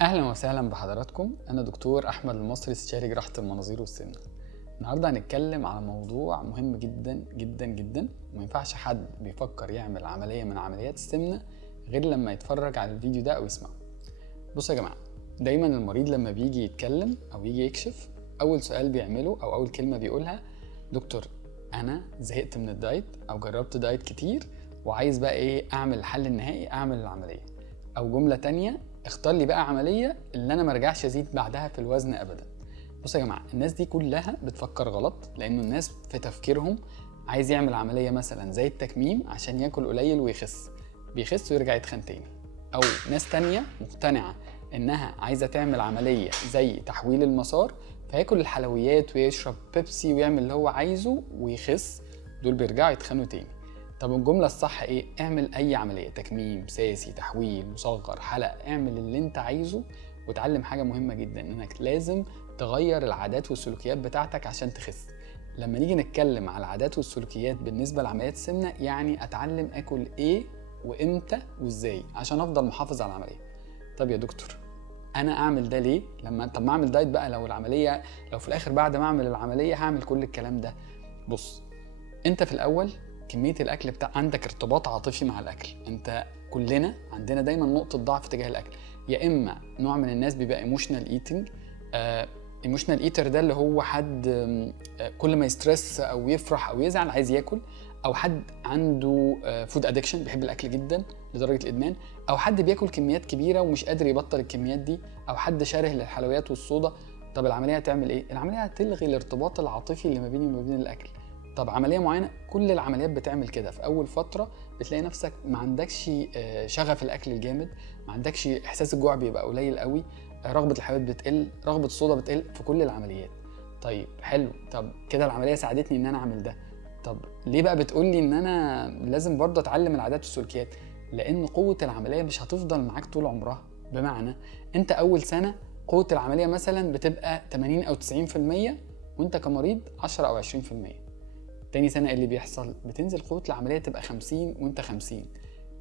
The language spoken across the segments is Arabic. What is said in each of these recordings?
اهلا وسهلا بحضراتكم. انا دكتور احمد المصري، استشاري جراحه المناظير والسمنه. النهارده هنتكلم على موضوع مهم جدا جدا جدا، وما ينفعش حد بيفكر يعمل عمليه من عمليات السمنه غير لما يتفرج على الفيديو ده او يسمعه. بصوا يا جماعه، دايما المريض لما بيجي يتكلم او يجي يكشف، اول سؤال بيعمله او اول كلمه بيقولها: دكتور انا زهقت من الدايت او جربت دايت كتير وعايز بقى اعمل الحل النهائي، اعمل العمليه. او جمله تانية: اختار لي بقى عمليه اللي انا مرجعش ازيد بعدها في الوزن ابدا. بصوا يا جماعه، الناس دي كلها بتفكر غلط، لانه الناس في تفكيرهم عايز يعمل عمليه مثلا زي التكميم عشان ياكل قليل ويخس، بيخس ويرجع يتخن تاني. او ناس تانية مقتنعه انها عايزه تعمل عمليه زي تحويل المسار، فياكل الحلويات ويشرب بيبسي ويعمل اللي هو عايزه ويخس، دول بيرجعوا يتخنوا تاني. طب الجمله الصح ايه؟ اعمل اي عمليه، تكميم، ساسي، تحويل، مصغر، حلق، اعمل اللي انت عايزه. وتعلم حاجه مهمه جدا، انك لازم تغير العادات والسلوكيات بتاعتك عشان تخس. لما نيجي نتكلم على العادات والسلوكيات بالنسبه لعمليات السمنه، يعني اتعلم اكل ايه وامتى وازاي عشان افضل محافظ على العمليه. طب يا دكتور انا اعمل ده ليه؟ طب ما اعمل دايت بقى لو العمليه، لو في الاخر بعد ما اعمل العمليه هعمل كل الكلام ده. بص، انت في الاول كميه الاكل عندك ارتباط عاطفي مع الاكل. انت كلنا عندنا دايما نقطه ضعف تجاه الاكل. يا اما نوع من الناس بيبقى ايموشنال ايتنج. ايموشنال ايتر ده اللي هو حد كل ما يسترس او يفرح او يزعل عايز ياكل، او حد عنده فود ادكشن بيحب الاكل جدا لدرجه الادمان، او حد بياكل كميات كبيره ومش قادر يبطل الكميات دي، او حد شاره للحلويات والصودا. طب العمليه هتعمل ايه؟ العمليه هتلغي الارتباط العاطفي اللي ما بيني وما بين الاكل. طب عمليه معينه، كل العمليات بتعمل كده. في اول فتره بتلاقي نفسك ما عندكش شغف الاكل الجامد، ما عندكش احساس الجوع، بيبقى قليل قوي، رغبه الحلويات بتقل، رغبه الصودا بتقل في كل العمليات. طيب حلو، طب كده العمليه ساعدتني ان انا اعمل ده. طب ليه بقى بتقولي ان انا لازم برضه اتعلم العادات والسلوكيات؟ لان قوه العمليه مش هتفضل معاك طول عمرها. بمعنى انت اول سنه قوه العمليه مثلا بتبقى 80 او 90%، وانت كمريض 10 او 20%. تاني سنة اللي بيحصل بتنزل قوة العملية تبقى 50 وانت 50.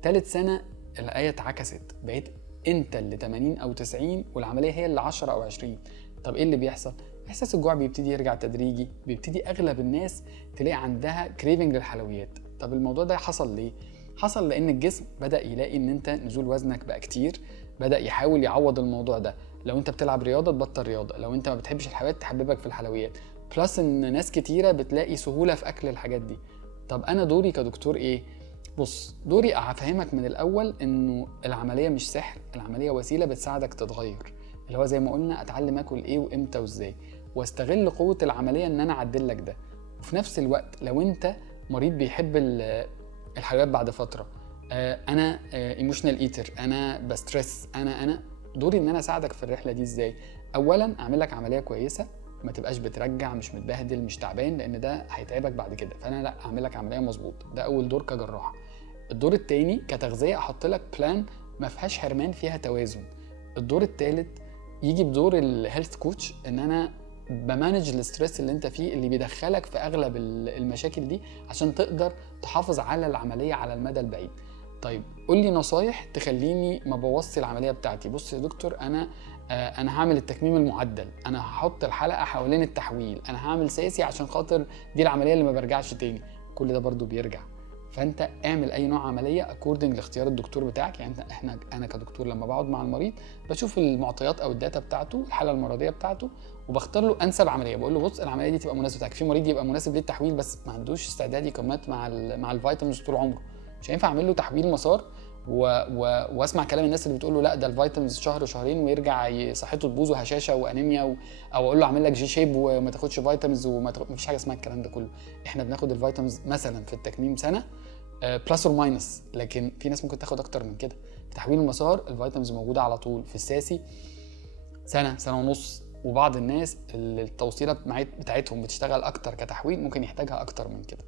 تالت سنة الآية اتعكست، بقيت انت اللي 80 او 90 والعملية هي اللي 10 او 20. طب ايه اللي بيحصل؟ احساس الجوع بيبتدي يرجع تدريجي، بيبتدي اغلب الناس تلاقي عندها كريفنج للحلويات. طب الموضوع ده حصل ليه؟ حصل لان الجسم بدأ يلاقي ان انت نزول وزنك بقى كتير، بدأ يحاول يعوض الموضوع ده. لو انت بتلعب رياضة تبطل رياضة، لو انت ما بتحبش الحلويات تحببك في الحلويات، بلس ان ناس كتيره بتلاقي سهوله في اكل الحاجات دي. طب انا دوري كدكتور ايه؟ بص، دوري افهمك من الاول انه العمليه مش سحر، العمليه وسيله بتساعدك تتغير، اللي هو زي ما قلنا اتعلم اكل ايه وامتى وازاي، واستغل قوه العمليه ان انا اعدل لك ده. وفي نفس الوقت لو انت مريض بيحب الحلويات بعد فتره، انا ايموشنال ايتر، انا بستريس، انا دوري ان انا اساعدك في الرحله دي ازاي. اولا اعمل لك عمليه كويسه، ما تبقاش بترجع، مش متبهدل، مش تعبان، لان ده هيتعبك بعد كده. فانا لا، اعمل لك عمليه مظبوط، ده اول دور كجراح. الدور التاني كتغذيه، احط لك بلان ما فيهاش حرمان، فيها توازن. الدور التالت يجي بدور الهيلث كوتش، ان انا بمانج الاسترس اللي انت فيه، اللي بيدخلك في اغلب المشاكل دي، عشان تقدر تحافظ على العمليه على المدى البعيد. طيب قول لي نصايح تخليني ما بوظش العمليه بتاعتي. بص يا دكتور، انا هعمل التكميم المعدل، انا هحط الحلقه حوالين التحويل، انا هعمل ساسي عشان خاطر دي العمليه اللي ما برجعش تاني. كل ده برضو بيرجع. فانت اعمل اي نوع عمليه اكوردنج لاختيار الدكتور بتاعك. يعني انا كدكتور لما بقعد مع المريض بشوف المعطيات او الداتا بتاعته، الحاله المرضيه بتاعته، وبختار له انسب عمليه. بقول له بص، العمليه دي تبقى مناسبه لك. في مريض يبقى مناسب للتحويل بس ما عندوش استعداد يكمل مع الفيتامينز طول عمره، مش هينفع اعمل له تحويل مسار واسمع كلام الناس اللي بتقول له لا ده الفيتامينز شهر شهرين ويرجع صحته تبوظ وهشاشه وانيميا او اقول له اعمل لك جي شيب وما تاخدش فيتامينز مفيش حاجه اسمها الكلام ده كله. احنا بناخد الفيتامينز مثلا في التكميم سنه بلس اور ماينس، لكن في ناس ممكن تاخد اكتر من كده. في تحويل المسار الفيتامينز موجوده على طول. في الساسي سنه ونص، وبعض الناس التوصيله بتاعتهم بتشتغل اكتر كتحويل، ممكن يحتاجها اكتر من كده.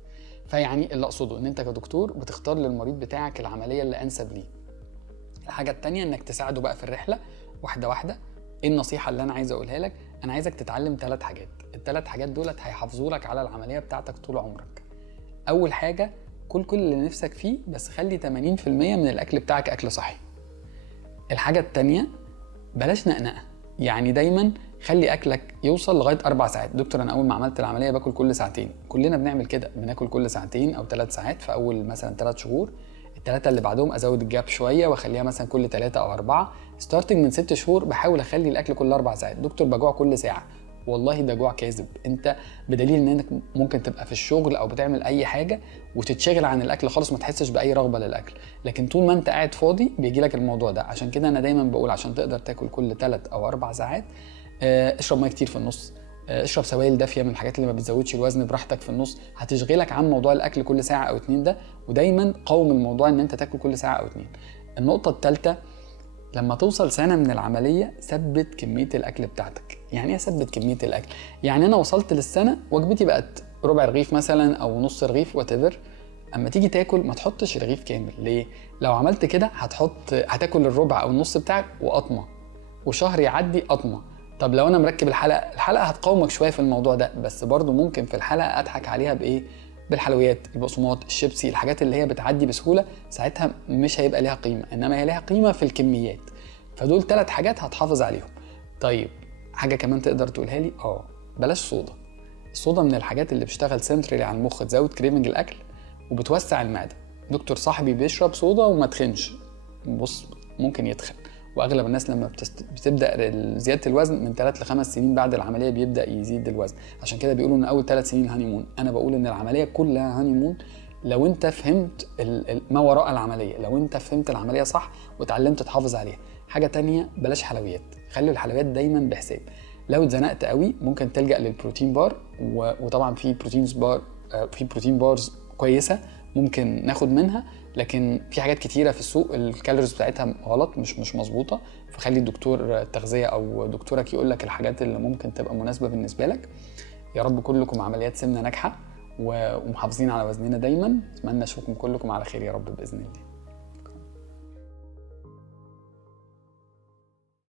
فيعني اللي اقصده ان انت كدكتور بتختار للمريض بتاعك العمليه اللي انسب ليه. الحاجه التانية انك تساعده بقى في الرحله واحده واحده. ايه النصيحه اللي انا عايز اقولها لك؟ انا عايزك تتعلم 3 حاجات. ال3 حاجات دولت هيحافظوا لك على العمليه بتاعتك طول عمرك. اول حاجه، كل اللي نفسك فيه، بس خلي 80% من الاكل بتاعك اكل صحي. الحاجه التانية، بلاش نقنقه. يعني دايما خلي اكلك يوصل لغايه 4 ساعات. دكتور انا اول ما عملت العمليه باكل كل ساعتين. كلنا بنعمل كده، بناكل كل ساعتين او 3 ساعات في اول مثلا 3 شهور. الثلاثه اللي بعدهم ازود الجاب شويه واخليها مثلا كل 3 او 4. ستارتنج من 6 شهور بحاول اخلي الاكل كل 4 ساعات. دكتور بجوع كل ساعه. والله ده جوع كاذب. انت بدليل انك ممكن تبقى في الشغل او بتعمل اي حاجه وتتشغل عن الاكل خالص، ما تحسش باي رغبه للاكل، لكن طول ما انت قاعد فاضي بيجي لك الموضوع ده. عشان كده انا دايما بقول عشان تقدر تاكل كل 3 او 4 ساعات اشرب ميه كتير في النص، اشرب سوائل دافيه من الحاجات اللي ما بتزودش الوزن براحتك في النص، هتشغلك عن موضوع الاكل كل ساعه او 2 ده. ودايما قاوم الموضوع ان انت تاكل كل ساعه او 2. النقطه الثالثه، لما توصل سنه من العمليه ثبت كميه الاكل بتاعتك. يعني ايه ثبت كميه الاكل؟ يعني انا وصلت للسنه وجبتي بقت ربع رغيف مثلا او نص رغيف واتيفر. اما تيجي تاكل ما تحطش رغيف كامل. ليه؟ لو عملت كده هتاكل الربع او النص بتاعك وقطمه، وشهر يعدي قطمه. طب لو انا مركب الحلقه هتقاومك شويه في الموضوع ده، بس برضو ممكن في الحلقه اضحك عليها بايه؟ بالحلويات، البقسماط، الشيبسي، الحاجات اللي هي بتعدي بسهوله. ساعتها مش هيبقى ليها قيمه، انما هي ليها قيمه في الكميات. فدول 3 حاجات هتحافظ عليهم. طيب حاجه كمان تقدر تقولها لي؟ بلاش صودا. الصودا من الحاجات اللي بتشتغل سنترالي على المخ، تزود كريمنج الاكل وبتوسع المعده. دكتور صاحبي بيشرب صودا وما تخنش. بص، ممكن يتخن. واغلب الناس لما بتبدا زياده الوزن من 3 ل 5 سنين بعد العمليه بيبدا يزيد الوزن. عشان كده بيقولوا ان اول 3 سنين هانيمون. انا بقول ان العمليه كلها هانيمون لو انت فهمت ما وراء العمليه، لو انت فهمت العمليه صح وتعلمت تحافظ عليها. حاجه تانية، بلاش حلويات. خلي الحلويات دايما بحساب. لو اتزنقت قوي ممكن تلجا للبروتين بار، وطبعا في بروتين بارز كويسه ممكن ناخد منها، لكن في حاجات كتيره في السوق الكالوريز بتاعتها غلط، مش مظبوطه. فخلي الدكتور التغذيه او دكتورك يقول لك الحاجات اللي ممكن تبقى مناسبه بالنسبه لك. يا رب كلكم عمليات سمنه ناجحه ومحافظين على وزننا دايما. اتمنى اشوفكم كلكم على خير يا رب باذن الله.